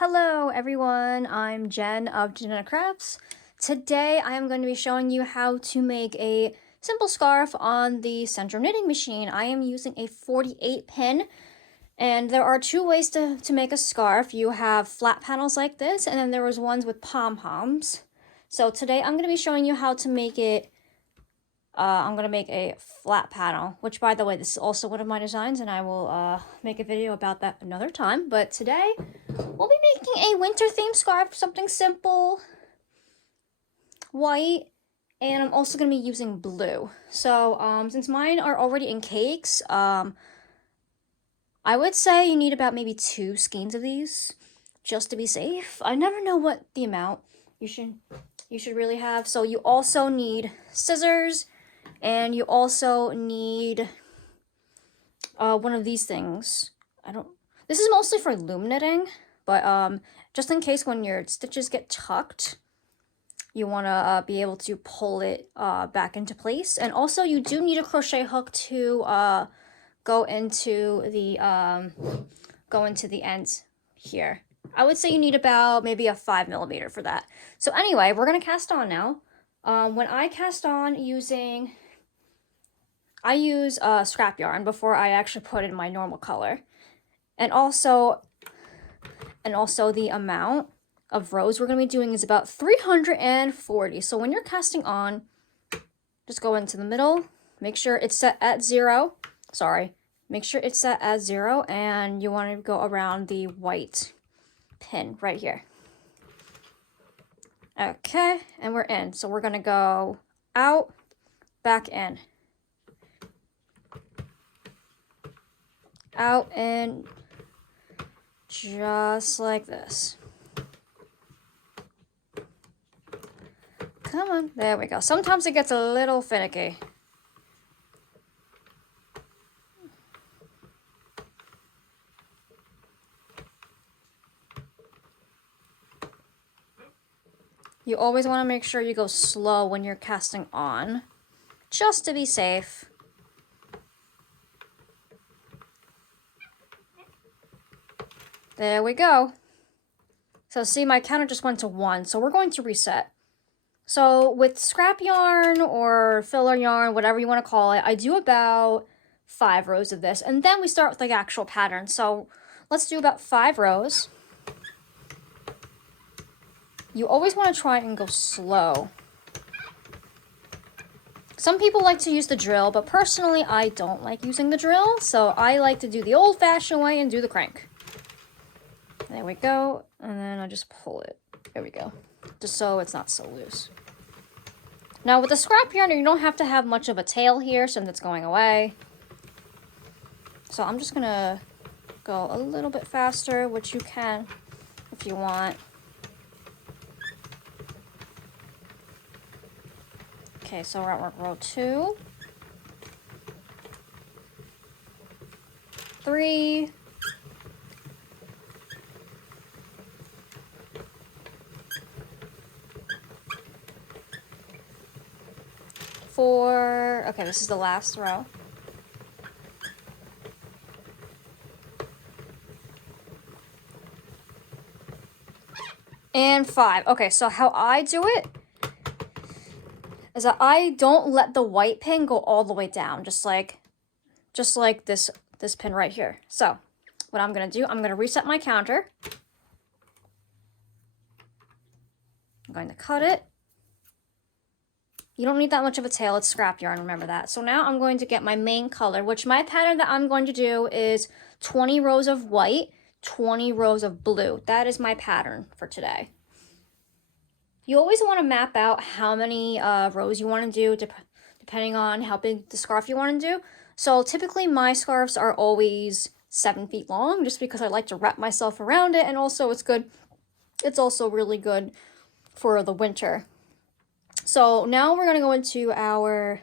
Hello everyone, I'm Jen of Jenna Crafts. Today I am going to be showing you how to make a simple scarf on the Centro Knitting Machine. I am using a 48 pin, and there are two ways to make a scarf. You have flat panels like this, and then there was ones with pom-poms. So today I'm going to be showing you how to make it. I'm going to make a flat panel, which, by the way, this is also one of my designs, and I will make a video about that another time. But today we'll be making a winter themed scarf, something simple, white, and I'm also going to be using blue. So since mine are already in cakes, I would say you need about maybe 2 skeins of these just to be safe. I never know what the amount you should really have. So you also need scissors, and you also need one of these things. This is mostly for loom knitting, but just in case when your stitches get tucked, you want to be able to pull it back into place. And also you do need a crochet hook to go into the ends here. I would say you need about maybe a 5mm for that. So anyway, we're gonna cast on now. When I cast on I use scrap yarn before I actually put in my normal color. And also the amount of rows we're going to be doing is about 340. So when you're casting on, just go into the middle, make sure it's set at 0. Make sure it's set at 0, and you want to go around the white pin right here. Okay, and we're in. So we're going to go out, back in. Out and just like this. Come on, there we go. Sometimes it gets a little finicky. You always want to make sure you go slow when you're casting on, just to be safe. There we go. So see, my counter just went to 1, so we're going to reset. So with scrap yarn or filler yarn, whatever you want to call it, I do about 5 rows of this, and then we start with the actual pattern. So let's do about 5 rows. You always want to try and go slow. Some people like to use the drill, but personally I don't like using the drill, so I like to do the old-fashioned way and do the crank. There we go, and then I just pull it. There we go, just so it's not so loose. Now with the scrap yarn, you don't have to have much of a tail here since it's going away. So I'm just gonna go a little bit faster, which you can if you want. Okay, so we're at row 2, 3, 4. Okay, this is the last row. And 5. Okay, so how I do it is that I don't let the white pin go all the way down, just like this pin right here. So what I'm gonna do, I'm gonna reset my counter. I'm going to cut it. You don't need that much of a tail, it's scrap yarn, remember that. So now I'm going to get my main color, which my pattern that I'm going to do is 20 rows of white, 20 rows of blue. That is my pattern for today. You always want to map out how many rows you want to do, depending on how big the scarf you want to do. So typically my scarves are always 7 feet long, just because I like to wrap myself around it, and also it's good. It's also really good for the winter. So now we're going to go into our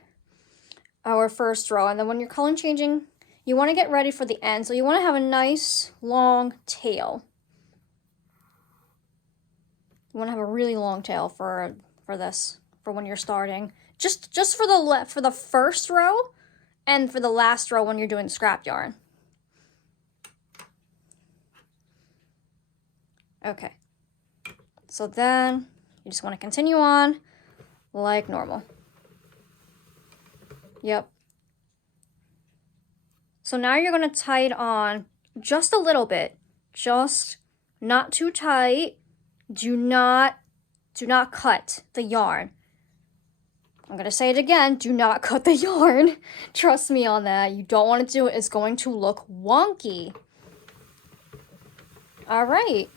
first row, and then when you're color changing, you want to get ready for the end. So you want to have a nice long tail. You want to have a really long tail for this, for when you're starting. Just for the first row and for the last row when you're doing scrap yarn. Okay. So then you just want to continue on like normal. Yep. So now you're going to tie it on just a little bit. Just not too tight. Do not cut the yarn. I'm going to say it again. Do not cut the yarn. Trust me on that. You don't want to do it. It's going to look wonky. All right.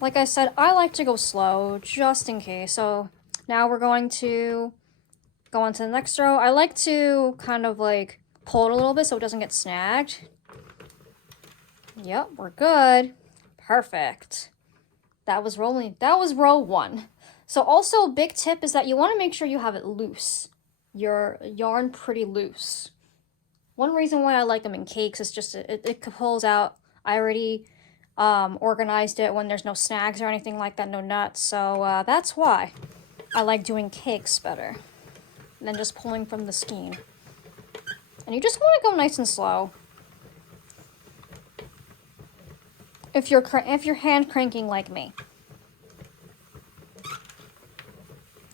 Like I said, I like to go slow just in case. So now we're going to go on to the next row. I like to kind of like pull it a little bit so it doesn't get snagged. Yep, we're good. Perfect. That was row 1. So also a big tip is that you want to make sure you have it loose. Your yarn pretty loose. One reason why I like them in cakes is just it pulls out. I already organized it when there's no snags or anything like that, no nuts. So that's why I like doing cakes better than just pulling from the skein. And you just want to go nice and slow. If you're hand cranking like me.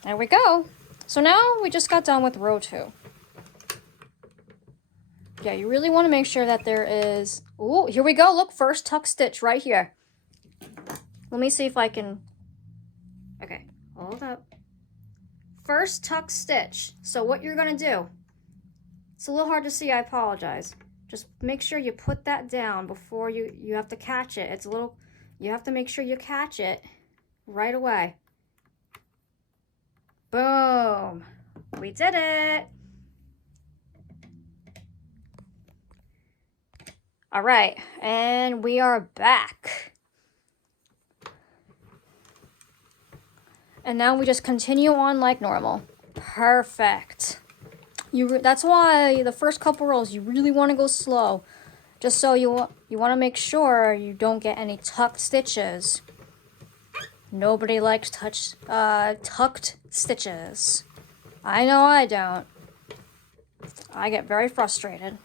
There we go. So now we just got done with row 2. Yeah, you really want to make sure that there is... Ooh, here we go. Look, first tuck stitch right here. Let me see if I can... Okay, hold up. First tuck stitch. So what you're going to do... It's a little hard to see, I apologize. Just make sure you put that down before you have to catch it. It's a little... You have to make sure you catch it right away. Boom. We did it. All right, and we are back. And now we just continue on like normal. Perfect. That's why the first couple rows you really want to go slow, just so you want to make sure you don't get any tucked stitches. Nobody likes tucked stitches. I know I don't. I get very frustrated.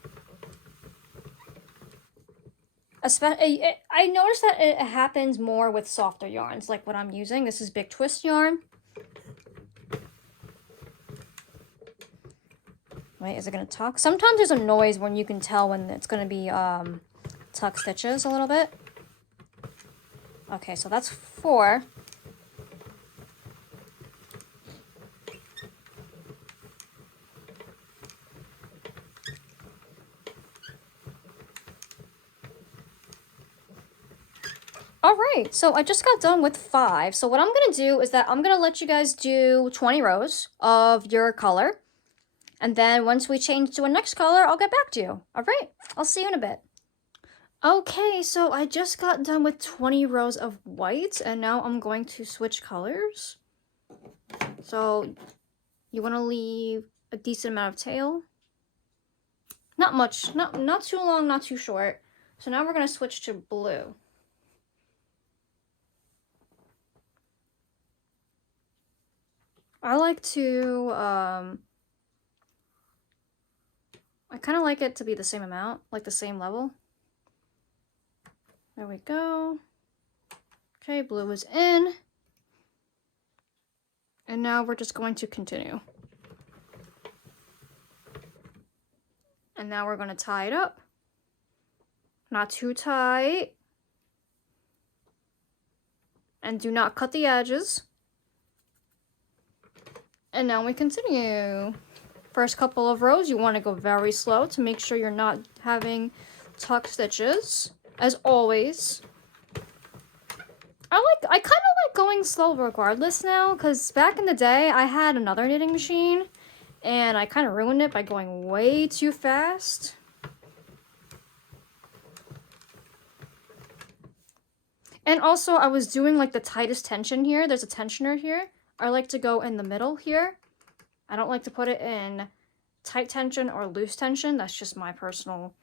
Especially, I noticed that it happens more with softer yarns, like what I'm using. This is Big Twist yarn. Wait, is it going to tuck? Sometimes there's a noise when you can tell when it's going to be tuck stitches a little bit. Okay, so that's 4. All right, so I just got done with 5. So what I'm going to do is that I'm going to let you guys do 20 rows of your color. And then once we change to a next color, I'll get back to you. All right, I'll see you in a bit. Okay, so I just got done with 20 rows of white, and now I'm going to switch colors. So you want to leave a decent amount of tail. Not much, not too long, not too short. So now we're going to switch to blue. I like to, I kind of like it to be the same amount, like the same level. There we go. Okay, blue is in. And now we're just going to continue. And now we're going to tie it up. Not too tight. And do not cut the edges. And now we continue. First couple of rows, you want to go very slow to make sure you're not having tuck stitches, as always. I kind of like going slow regardless now, because back in the day, I had another knitting machine, and I kind of ruined it by going way too fast. And also, I was doing like the tightest tension here. There's a tensioner here. I like to go in the middle here. I don't like to put it in tight tension or loose tension. That's just my personal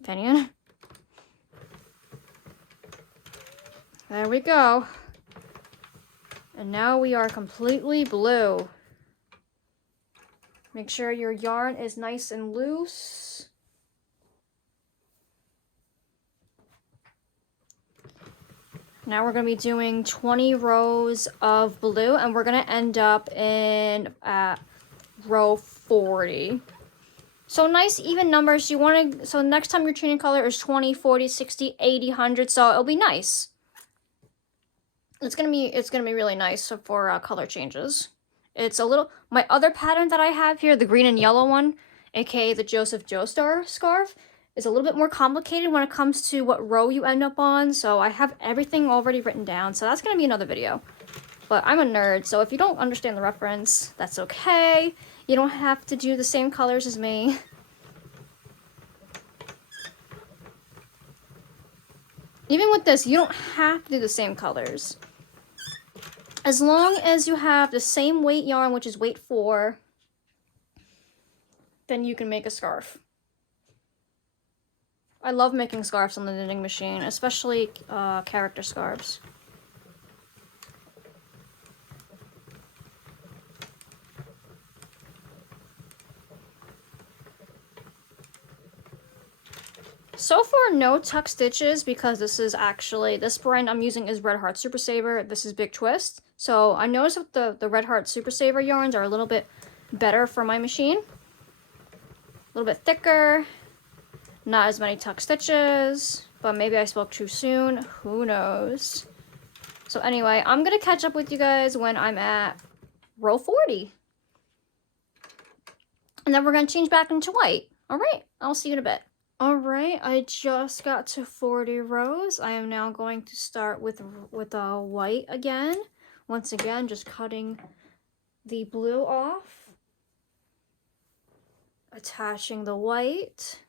opinion. There we go. And now we are completely blue. Make sure your yarn is nice and loose. Now we're going to be doing 20 rows of blue, and we're going to end up in row 40. So nice even numbers. You want to, so next time your changing color is 20, 40, 60, 80, 100, so it'll be nice. It's going to be really nice for color changes. It's a little, my other pattern that I have here, the green and yellow one, aka the Joseph Joestar scarf, is a little bit more complicated when it comes to what row you end up on. So I have everything already written down, so that's going to be another video. But I'm a nerd, so if you don't understand the reference, that's okay. You don't have to do the same colors as me. Even with this, you don't have to do the same colors. As long as you have the same weight yarn, which is weight 4, then you can make a scarf. I love making scarves on the knitting machine, especially character scarves. So far, no tuck stitches because this brand I'm using is Red Heart Super Saver. This is Big Twist. So I noticed that the Red Heart Super Saver yarns are a little bit better for my machine. A little bit thicker, not as many tuck stitches, but maybe I spoke too soon. Who knows? So anyway, I'm going to catch up with you guys when I'm at row 40. And then we're going to change back into white. All right, I'll see you in a bit. All right, I just got to 40 rows. I am now going to start with white again. Once again, just cutting the blue off, attaching the white,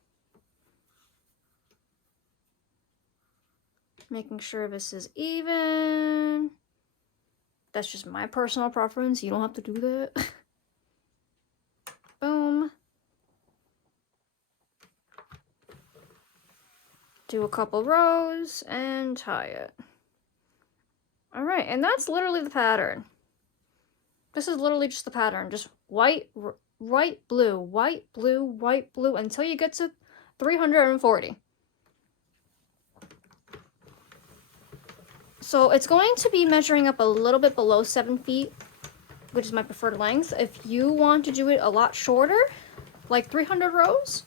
making sure this is even. That's just my personal preference. You don't have to do that. Boom. Do a couple rows and tie it. All right, and that's literally the pattern. This is literally just the pattern. Just white, white, blue, white, blue, white, blue, until you get to 340. So it's going to be measuring up a little bit below 7 feet, which is my preferred length. If you want to do it a lot shorter, like 300 rows,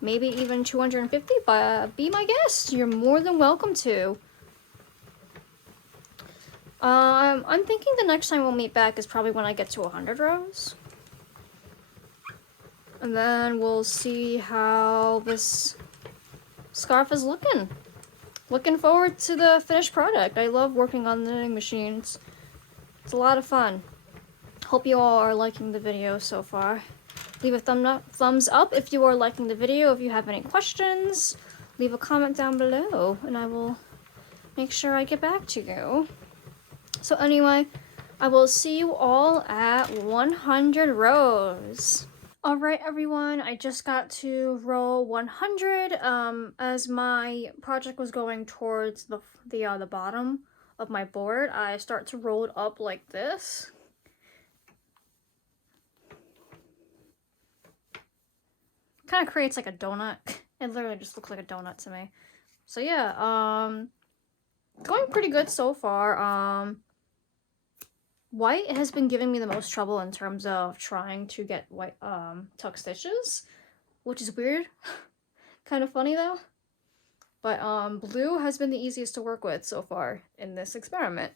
maybe even 250, but be my guest. You're more than welcome to. I'm thinking the next time we'll meet back is probably when I get to 100 rows. And then we'll see how this scarf is looking. Looking forward to the finished product. I love working on the knitting machines. It's a lot of fun. Hope you all are liking the video so far. Leave a thumbs up if you are liking the video. If you have any questions, leave a comment down below and I will make sure I get back to you. So anyway, I will see you all at 100 rows. All right, everyone, I just got to row 100. As my project was going towards the bottom of my board, I start to roll it up like this. Kind of creates like a donut. It literally just looks like a donut to me. So yeah, going pretty good so far. White has been giving me the most trouble in terms of trying to get white tuck stitches, which is weird. Kind of funny though. But blue has been the easiest to work with so far in this experiment.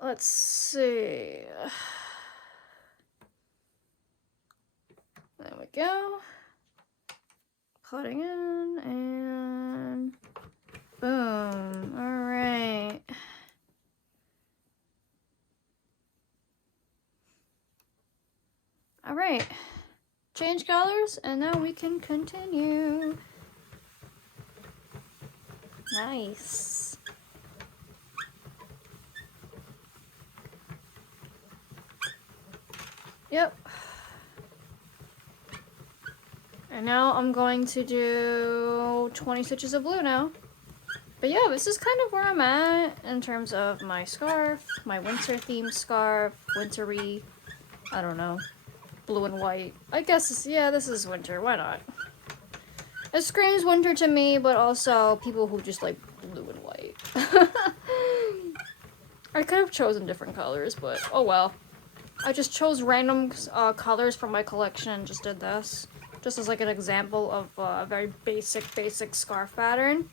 Let's see. There we go. Cutting in and boom. All right. All right. Change colors and now we can continue. Nice. Yep. And now I'm going to do 20 stitches of blue now. But yeah, this is kind of where I'm at in terms of my scarf, my winter themed scarf, wintry, I don't know, blue and white. I guess, yeah, this is winter, why not? It screams winter to me, but also people who just like blue and white. I could have chosen different colors, but oh well. I just chose random colors from my collection and just did this. Just as like an example of a very basic scarf pattern.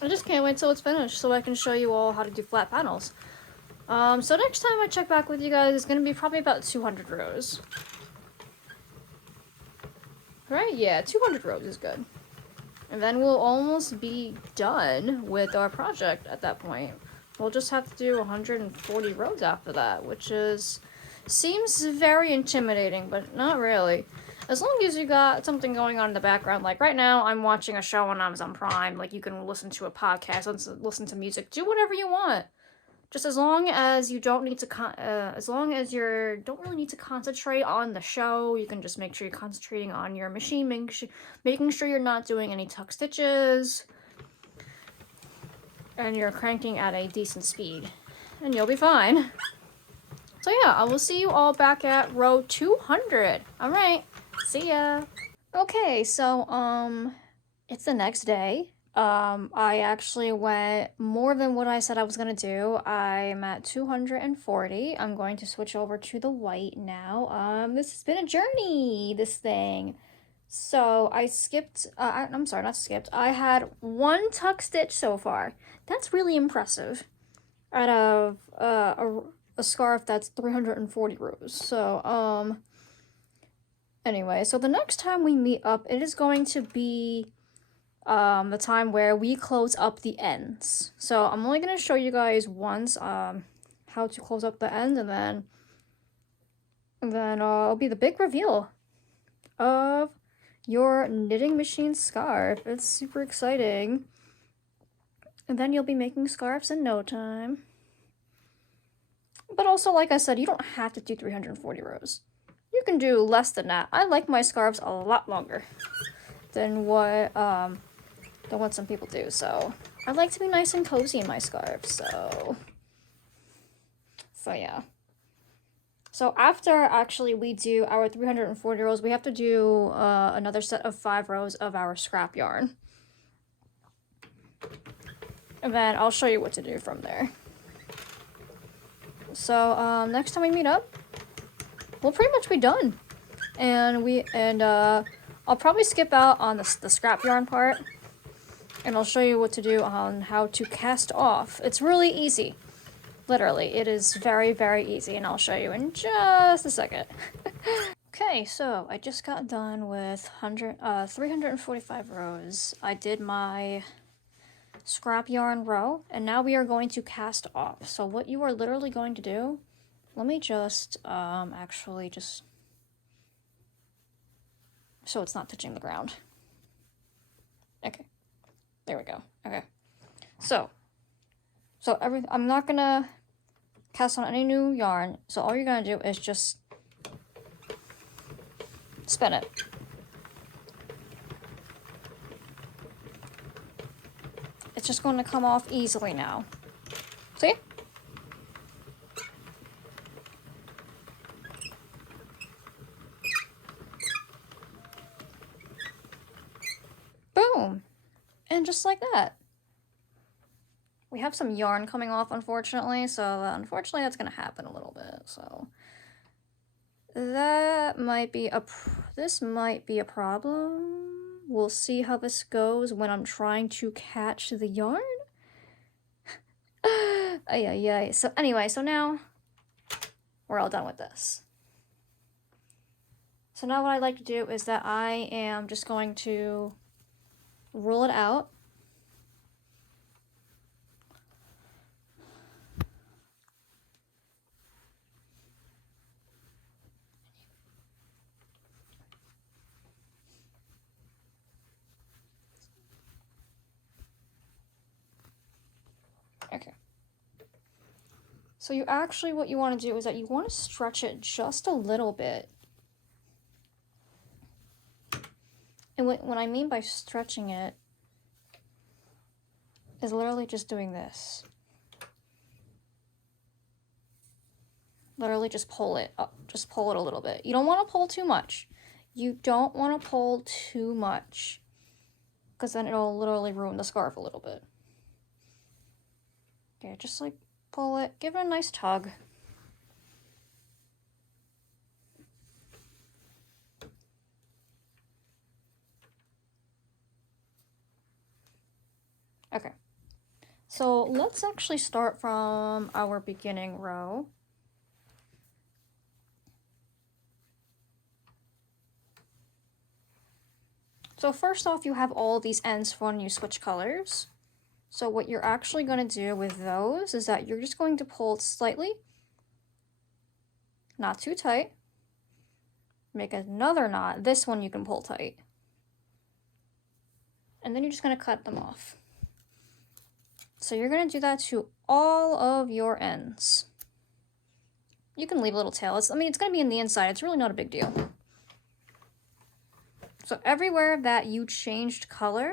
I just can't wait till it's finished so I can show you all how to do flat panels. So next time I check back with you guys, it's going to be probably about 200 rows. Right? Yeah, 200 rows is good. And then we'll almost be done with our project at that point. We'll just have to do 140 rows after that, which seems very intimidating, but not really. As long as you got something going on in the background, like right now I'm watching a show on Amazon Prime, like you can listen to a podcast, listen to music, do whatever you want. Just as long as you don't need to, as long as you don't really need to concentrate on the show, you can just make sure you're concentrating on your machine, making sure you're not doing any tuck stitches, and you're cranking at a decent speed, and you'll be fine. So yeah, I will see you all back at row 200. All right, see ya. Okay, so it's the next day. I actually went more than what I said I was gonna do. I'm at 240. I'm going to switch over to the white now. This has been a journey, this thing. So I skipped, I'm sorry, not skipped. I had one tuck stitch so far. That's really impressive out of a scarf that's 340 rows. So, anyway, so the next time we meet up, it is going to be the time where we close up the ends. So I'm only going to show you guys once how to close up the end, and then it'll be the big reveal of your knitting machine scarf. It's super exciting. And then you'll be making scarves in no time. But also, like I said, you don't have to do 340 rows. You can do less than that. I like my scarves a lot longer than what some people do. So I like to be nice and cozy in my scarves. So yeah. So after actually we do our 340 rows, we have to do another set of 5 rows of our scrap yarn. And then I'll show you what to do from there. So next time we meet up, we'll pretty much be done. And I'll probably skip out on the scrap yarn part, and I'll show you what to do on how to cast off. It's really easy. Literally, it is very, very easy, and I'll show you in just a second. Okay, so I just got done with 345 rows. I did my scrap yarn row, and now we are going to cast off. So what you are literally going to do, let me just actually just so it's not touching the ground. Okay, there we go. Okay, so I'm not gonna cast on any new yarn, so all you're gonna do is just spin it. It's just going to come off easily now. See? Boom! And just like that. We have some yarn coming off, unfortunately, so unfortunately that's going to happen a little bit, so that might be this might be a problem. We'll see how this goes when I'm trying to catch the yarn. Ay. So anyway, so now we're all done with this. So now what I'd like to do is that I am just going to roll it out. Okay. So what you want to do is that you want to stretch it just a little bit. And what I mean by stretching it is literally just doing this. Literally just pull it up. Just pull it a little bit. You don't want to pull too much. You don't want to pull too much, because then it'll literally ruin the scarf a little bit. Okay, just like pull it, give it a nice tug. Okay, so let's actually start from our beginning row. So first off, you have all these ends for when you switch colors. So what you're actually going to do with those is that you're just going to pull slightly, not too tight. Make another knot. This one you can pull tight. And then you're just going to cut them off. So you're going to do that to all of your ends. You can leave a little tail. It's going to be in the inside. It's really not a big deal. So everywhere that you changed color,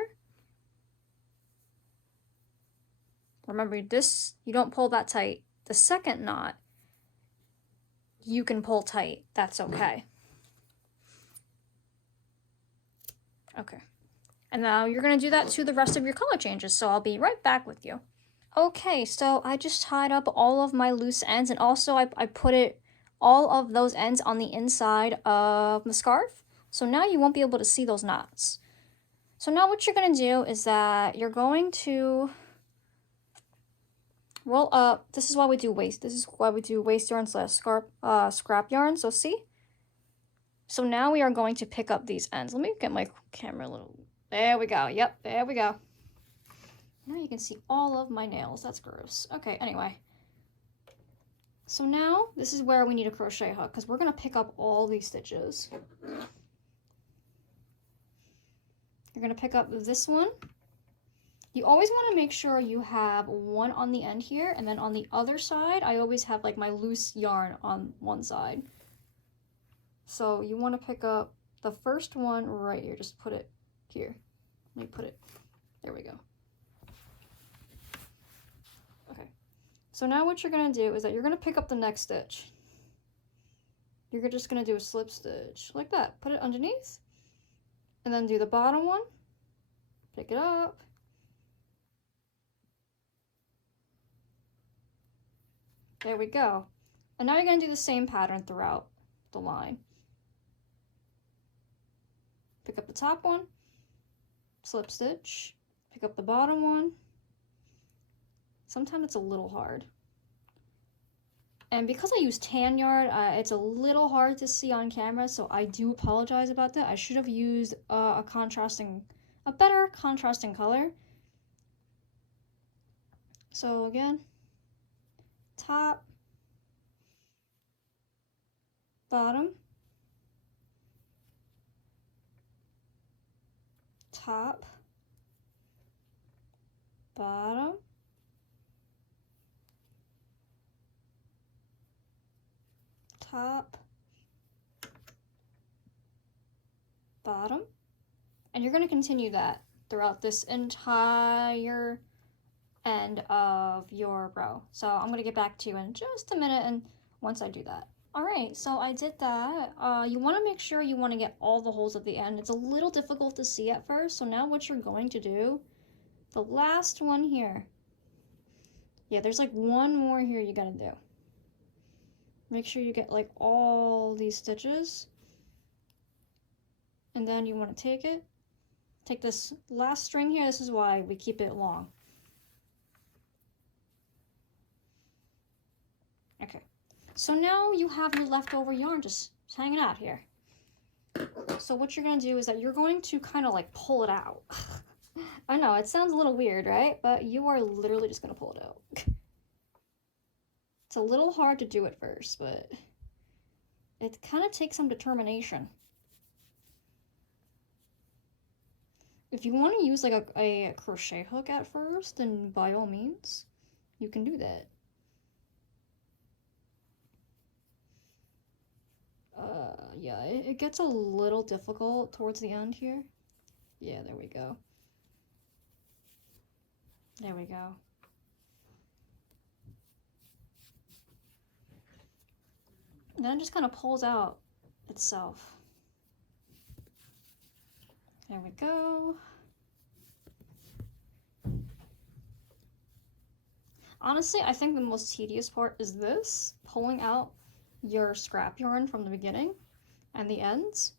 remember this, you don't pull that tight. The second knot, you can pull tight. That's okay. Okay. And now you're going to do that to the rest of your color changes. So I'll be right back with you. Okay, so I just tied up all of my loose ends, and also I put all of those ends on the inside of the scarf. So now you won't be able to see those knots. So now what you're going to do is that you're going to roll up. This is why we do waste. This is why we do waste yarn slash scrap yarn. So see? So now we are going to pick up these ends. Let me get my camera a little. There we go. Yep, there we go. Now you can see all of my nails. That's gross. Okay, anyway. So now this is where we need a crochet hook because we're going to pick up all these stitches. You're going to pick up this one. You always want to make sure you have one on the end here, and then on the other side, I always have like my loose yarn on one side. So you want to pick up the first one right here. Just put it here. Let me put it. There we go. Okay. So now what you're going to do is that you're going to pick up the next stitch. You're just going to do a slip stitch like that. Put it underneath. And then do the bottom one. Pick it up. There we go. And now you're going to do the same pattern throughout the line. Pick up the top one, slip stitch, pick up the bottom one. Sometimes it's a little hard. And because I use tan yarn, it's a little hard to see on camera, so I do apologize about that. I should have used a better contrasting color. So again, top, bottom, top, bottom, top, bottom, and you're going to continue that throughout this entire end of your row. So I'm going to get back to you in just a minute and once I do that. Alright, so I did that. You want to make sure you want to get all the holes at the end. It's a little difficult to see at first, so now what you're going to do, the last one here. Yeah, there's like one more here you gotta do. Make sure you get like all these stitches. And then you want to take this last string here. This is why we keep it long. Okay. So now you have your leftover yarn just hanging out here. So what you're going to do is that you're going to kind of like pull it out. I know, it sounds a little weird, right? But you are literally just going to pull it out. It's a little hard to do at first, but it kind of takes some determination. If you want to use like a crochet hook at first, then by all means, you can do that. Yeah, it gets a little difficult towards the end here. Yeah, there we go. There we go. And then it just kind of pulls out itself. There we go. Honestly, I think the most tedious part is this, pulling out your scrap yarn from the beginning and the ends.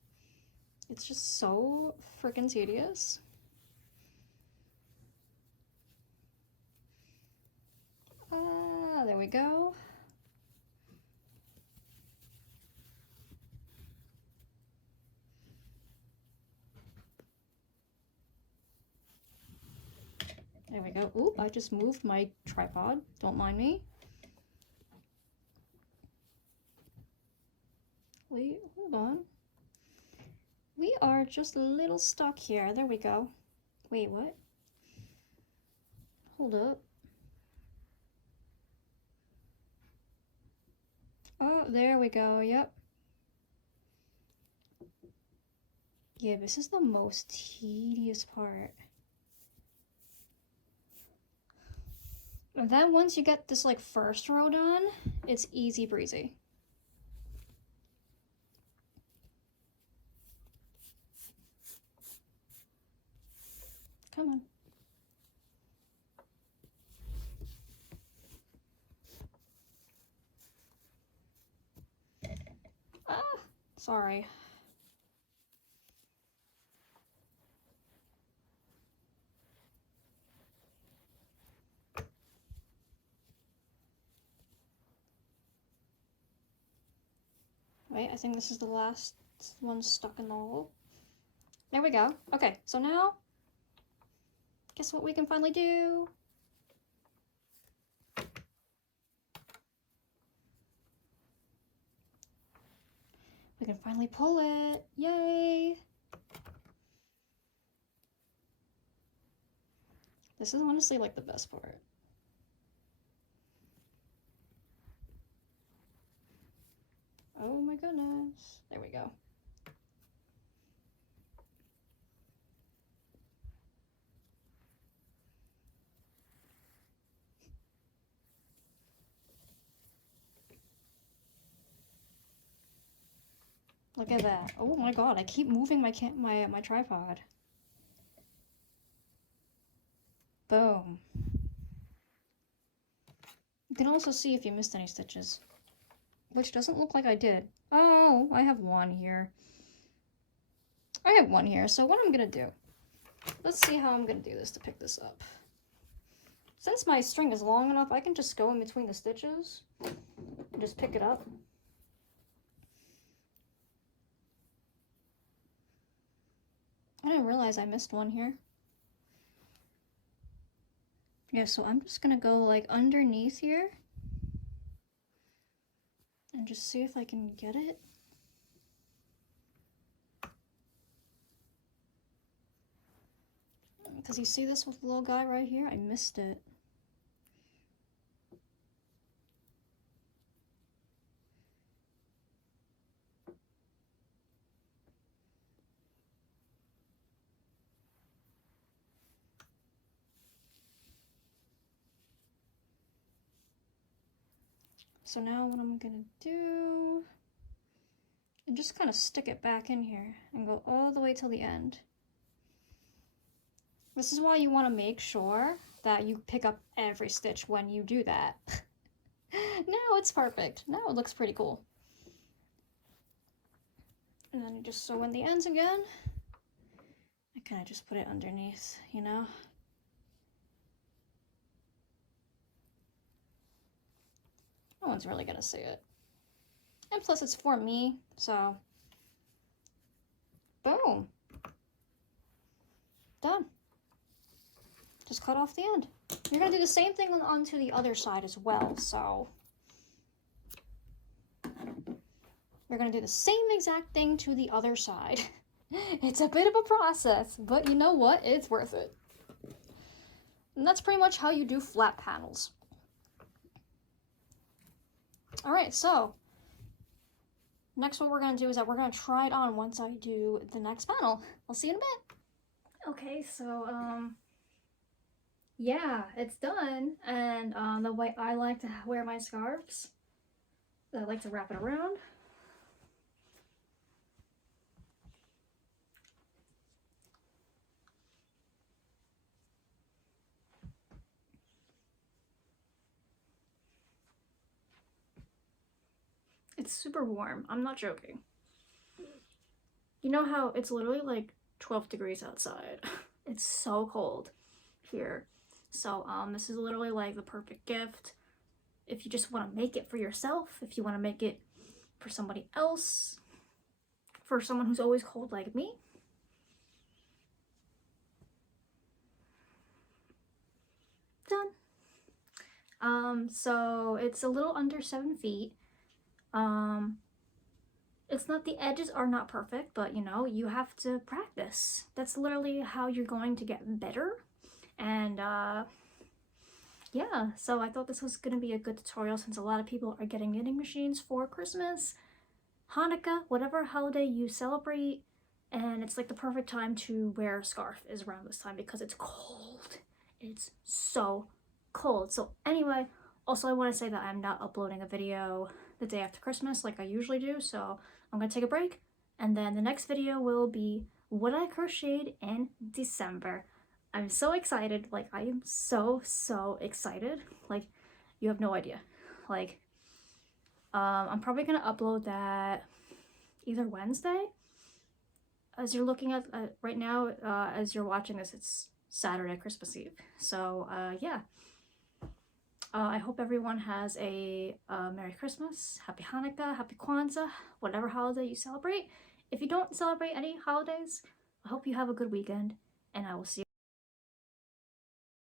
It's just so freaking tedious. There we go. There we go. Oop, I just moved my tripod. Don't mind me. Wait, hold on. We are just a little stuck here. There we go. Wait, what? Hold up. Oh, there we go. Yep. Yeah, this is the most tedious part. And then once you get this like first row done, it's easy breezy. Come on. Ah, sorry. Wait, I think this is the last one stuck in the hole. There we go. Okay, so now, guess what we can finally do? We can finally pull it. Yay! This is honestly like the best part. Oh my goodness. There we go. Look at that. Oh my god, I keep moving my tripod. Boom. You can also see if you missed any stitches, which doesn't look like I did. Oh, I have one here. I have one here, so what I'm gonna do, let's see how I'm gonna do this to pick this up. Since my string is long enough, I can just go in between the stitches and just pick it up. I didn't realize I missed one here. Yeah, so I'm just gonna go like underneath here and just see if I can get it. Because you see this with the little guy right here? I missed it. So now what I'm gonna do, and just kind of stick it back in here and go all the way till the end. This is why you want to make sure that you pick up every stitch when you do that. Now it's perfect. Now it looks pretty cool. And then you just sew in the ends again. I kind of just put it underneath, you know? No one's really gonna see it. And plus it's for me, so boom. Done. Just cut off the end. You're gonna do the same thing onto the other side as well, so you're gonna do the same exact thing to the other side. It's a bit of a process, but you know what? It's worth it. And that's pretty much how you do flat panels. All right, so next what we're gonna do is that we're gonna try it on once I do the next panel. I'll see you in a bit. Okay, so yeah, it's done. And the way I like to wear my scarves, I like to wrap it around. It's super warm. I'm not joking. You know how it's literally like 12 degrees outside. It's so cold here. So this is literally like the perfect gift if you just want to make it for yourself, if you want to make it for somebody else, for someone who's always cold like me. Done. So it's a little under 7 feet. It's not, the edges are not perfect, but you know, you have to practice. That's literally how you're going to get better. And yeah, so I thought this was gonna be a good tutorial since a lot of people are getting knitting machines for Christmas, Hanukkah, whatever holiday you celebrate. And it's like the perfect time to wear a scarf is around this time because it's cold. It's so cold. So anyway, also I want to say that I'm not uploading a video the day after Christmas like I usually do, so I'm gonna take a break, and then the next video will be what I crocheted in December. I'm so excited. Like, I am so excited. Like, you have no idea. Like, I'm probably gonna upload that either Wednesday. As you're looking at right now, as you're watching this, it's Saturday, Christmas Eve. So yeah. I hope everyone has a Merry Christmas, Happy Hanukkah, Happy Kwanzaa, whatever holiday you celebrate. If you don't celebrate any holidays, I hope you have a good weekend, and I will see you